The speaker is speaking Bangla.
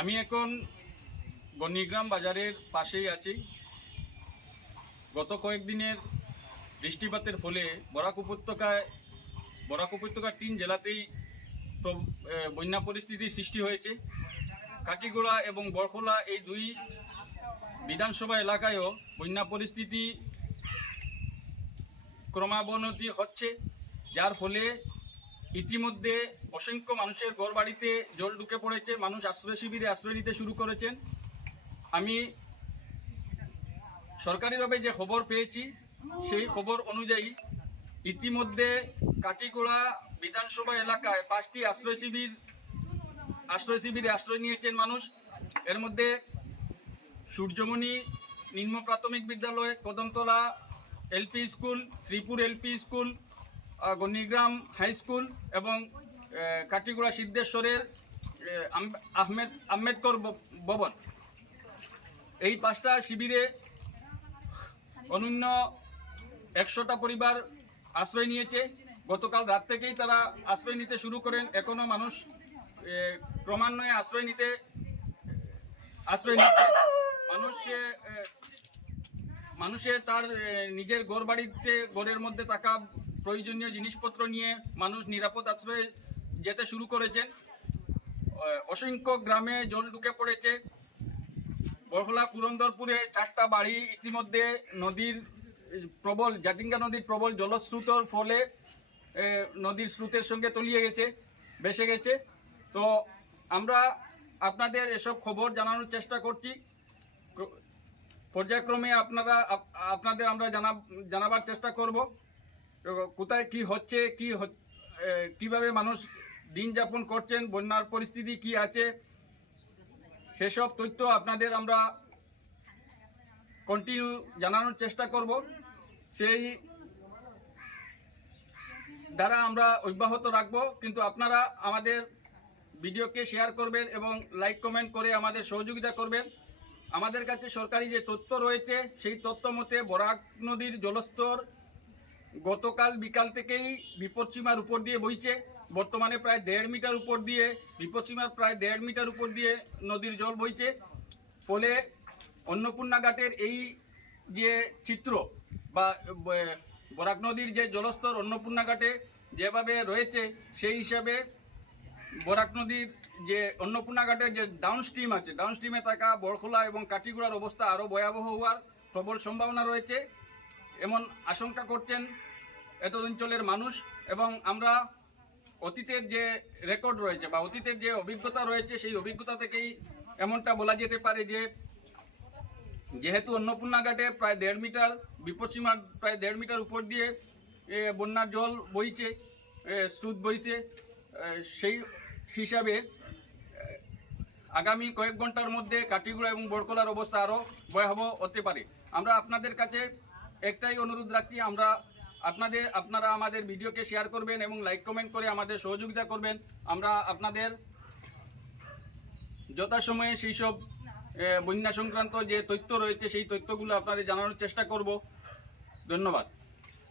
আমি এখন গণিগ্রাম বাজারের পাশেই আছি। গত কয়েকদিনের বৃষ্টিপাতের ফলে বরাক উপত্যকায়, বরাক উপত্যকার তিন জেলাতেই বন্যা পরিস্থিতির সৃষ্টি হয়েছে। কাটিগোড়া এবং বরখোলা এই দুই বিধানসভা এলাকায়ও বন্যা পরিস্থিতি ক্রমাবনতি হচ্ছে। যার ফলে ইতিমধ্যে অসংখ্য মানুষের ঘরবাড়িতে জল ঢুকে পড়েছে, মানুষ আশ্রয় শিবিরে আশ্রয় নিতে শুরু করেছেন। আমি সরকারিভাবে যে খবর পেয়েছি, সেই খবর অনুযায়ী ইতিমধ্যে কাটিগোড়া বিধানসভা এলাকায় পাঁচটি আশ্রয় শিবির, আশ্রয় শিবিরে আশ্রয় নিয়েছেন মানুষ। এর মধ্যে সূর্যমণি নিম্ন প্রাথমিক বিদ্যালয়, Kadamtala LP school, Sripur LP school Ganigram high school এবং কাটিগুড়া সিদ্ধেশ্বরের আহমেদ আম্বেদকর ভবন। এই পাঁচটা শিবিরে অনন্য একশোটা পরিবার আশ্রয় নিয়েছে। গতকাল রাত থেকেই তারা আশ্রয় নিতে শুরু করেন। এখনও মানুষ ক্রমান্বয়ে আশ্রয় নিতে, আশ্রয় নিচ্ছে। মানুষ মানুষে তার নিজের ঘর বাড়িতে ঘরের মধ্যে থাকা প্রয়োজনীয় জিনিসপত্র নিয়ে মানুষ নিরাপদ আশ্রয়ে যেতে শুরু করেছেন অসংখ্য গ্রামে জল ঢুকে পড়েছে। বরহলা পুরন্দরপুরে চারটা বাড়ি ইতিমধ্যে নদীর, প্রবল জাটিঙ্গা নদীর প্রবল জলস্রোতর ফলে নদীর স্রোতের সঙ্গে তলিয়ে গেছে, ভেসে গেছে। তো আমরা আপনাদের এসব খবর জানানোর চেষ্টা করছি। পর্যায়ক্রমে আপনারা আপনাদের আমরা জানা, জানাবার চেষ্টা করব। কোথায় কি হচ্ছে, কি কীভাবে মানুষ দিন যাপন করছেন, বন্যার পরিস্থিতি কি আছে, সেসব তথ্য আপনাদের আমরা কন্টিনিউ জানানোর চেষ্টা করব। সেই দ্বারা আমরা অব্যাহত রাখব, কিন্তু আপনারা আমাদের ভিডিওকে শেয়ার করবেন এবং লাইক কমেন্ট করে আমাদের সহযোগিতা করবেন। আমাদের কাছে সরকারি যে তথ্য রয়েছে, সেই তথ্য মতে বরাক নদীর জলস্তর গতকাল বিকাল থেকেই বিপদসীমার উপর দিয়ে বইছে। বর্তমানে প্রায় দেড় মিটার উপর দিয়ে বিপদসীমার প্রায় দেড় মিটার উপর দিয়ে নদীর জল বইছে। ফলে অন্নপূর্ণা ঘাটের এই যে চিত্র বা বরাক নদীর যে জলস্তর অন্নপূর্ণা ঘাটে যেভাবে রয়েছে, সেই হিসাবে বরাক নদীর যে অন্নপূর্ণা ঘাটের যে ডাউন স্ট্রিম আছে ডাউন স্ট্রিমে থাকা বরখোলা এবং কাটিগুড়ার অবস্থা আরও ভয়াবহ হওয়ার প্রবল সম্ভাবনা রয়েছে। এমন আশঙ্কা করছেন এত অঞ্চলের মানুষ এবং আমরা অতীতের যে রেকর্ড রয়েছে বা অতীতের যে অভিজ্ঞতা রয়েছে, সেই অভিজ্ঞতা থেকেই এমনটা বলা যেতে পারে যে, যেহেতু অন্নপূর্ণা ঘাটে প্রায় দেড় মিটার বিপদসীমার প্রায় দেড় মিটার উপর দিয়ে বন্যার জল বইছে স্রোত বইছে সেই হিসাবে আগামী কয়েক ঘণ্টার মধ্যে কাটিগুড়া এবং বড়কলার অবস্থা আরও ভয়াবহ হতে পারে। আমরা আপনাদের কাছে একটাই অনুরোধ রাখছি, আমরা আপনাদের, আপনারা আমাদের ভিডিওকে শেয়ার করবেন এবং লাইক কমেন্ট করে আমাদের সহযোগিতা করবেন। আমরা আপনাদের যথাসময়ে সেই সব বন্যা সংক্রান্ত যে তথ্য রয়েছে, সেই তথ্যগুলো আপনাদের জানানোর চেষ্টা করব। ধন্যবাদ।